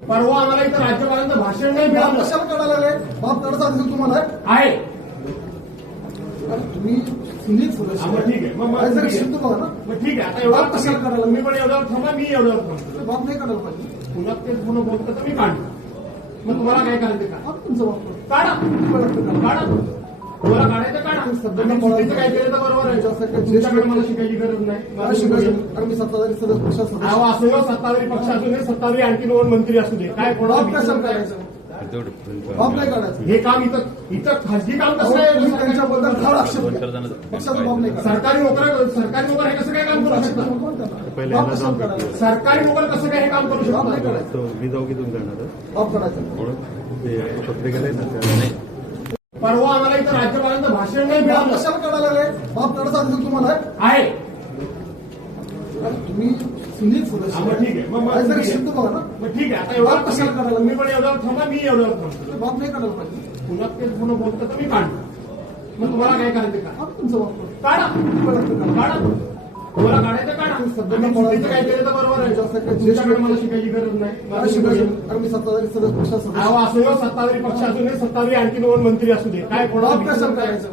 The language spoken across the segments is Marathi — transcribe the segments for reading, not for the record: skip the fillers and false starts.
परवा आम्हाला इथं राज्यपालांचं भाषण नाही मिळालं. कशाला काढायला लागले? बाप काढायचा असेल तुम्हाला आहे. अरे तुम्ही सुनील सदस्य मग ठीक आहे. मग जरी शिकतो बघा ना. मग ठीक आहे. आता एवढा बाप कशाला काढायला लागले? मी पण एवढ्यावर थांबा, मी एवढ्यावर थांबतो. बाप नाही काढायला पाहिजे. पुन्हा तेच पुन्हा बोलतो तर मी काढतो. मग तुम्हाला काय करायचं का? बाप तुमचा बाप काढा. काढा. तुम्हाला काढायचं काढा. सध्या आणि चुकीचं काय केलं तर बरोबर आहे. तुमच्याकडे मला शिकायची गरज नाही. शिकायचं. अरे मी सत्ताधारी सदस्य पक्षात अहो, सदस्य. असं हो, सत्ताधारी पक्ष असू दे, सत्ताधारी आणखी दोन मंत्री असू दे, काय बाप कोणाला कशाला काढायचं? बाप नाही काढायचं. हे काम इथं खासगी काम अहो, कसं तुम्ही आहे? त्यांच्याबद्दल फार आक्षेप घेता. पक्षाचा बाप नाही काढायचा. सरकारी नोकर हे कसं काय काम करू शकतात? बाप कशाला काढायला? सरकारी नोकर कसं काय हे काम करू बाप नाही शकतात? काढायचं. मी जाऊ की तुम्ही करणार बाप काढायचं. म्हणून ते पत्रिका आहे ना परवा आम्हाला इथं राज्यपालांचं भाषण नाही बाप मिळालं. कशाला काढायला लागले? बाप काढायचा असेल तुम्हाला आहे. अरे तुम्ही सुनील सदस्य मग ठीक आहे. मग जरी शिकतो बघा ना. मग ठीक आहे. आता एवढा बाप कशाला काढायला लागले? मी पण एवढ्यावर थांबा, मी एवढ्यावर थांबतो. बाप नाही काढायला पाहिजे. पुन्हा तेच पुन्हा बोलतो तर मी काढतो. मग तुम्हाला काय करायचं का? बाप तुमचा बाप काढा. काढा. तुम्हाला काढायचं काढा. आणि चुकीचं काय केलं तर बरोबर आहे. तुमच्याकडे मला शिकायची गरज नाही. शिकायचं. अरे मी सत्ताधारी सदस्य पक्षात सदस्य. अहो, असं हो, सत्ताधारी पक्ष असू दे, सत्ताधारी आणखी दोन मंत्री असू दे, काय बाप कशाला कोणाला काढायचं?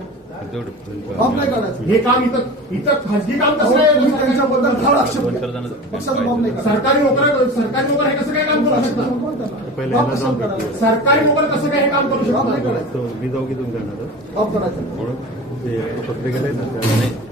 बाप नाही काढायचं. हे काम इथं खासगी काम अहो, कसं तुम्ही आहे? त्यांच्याबद्दल फार आक्षेप घेता. पक्षाचा बाप नाही काढायचा. सरकारी नोकर हे कसं काय काम करू शकतात? बाप कशाला काढायला? सरकारी नोकर कसं काय हे काम करू बाप नाही शकतात? काढायचं. मी जाऊ की तुम्ही करणार बाप काढायचं. म्हणून ते पत्रिका आहे ना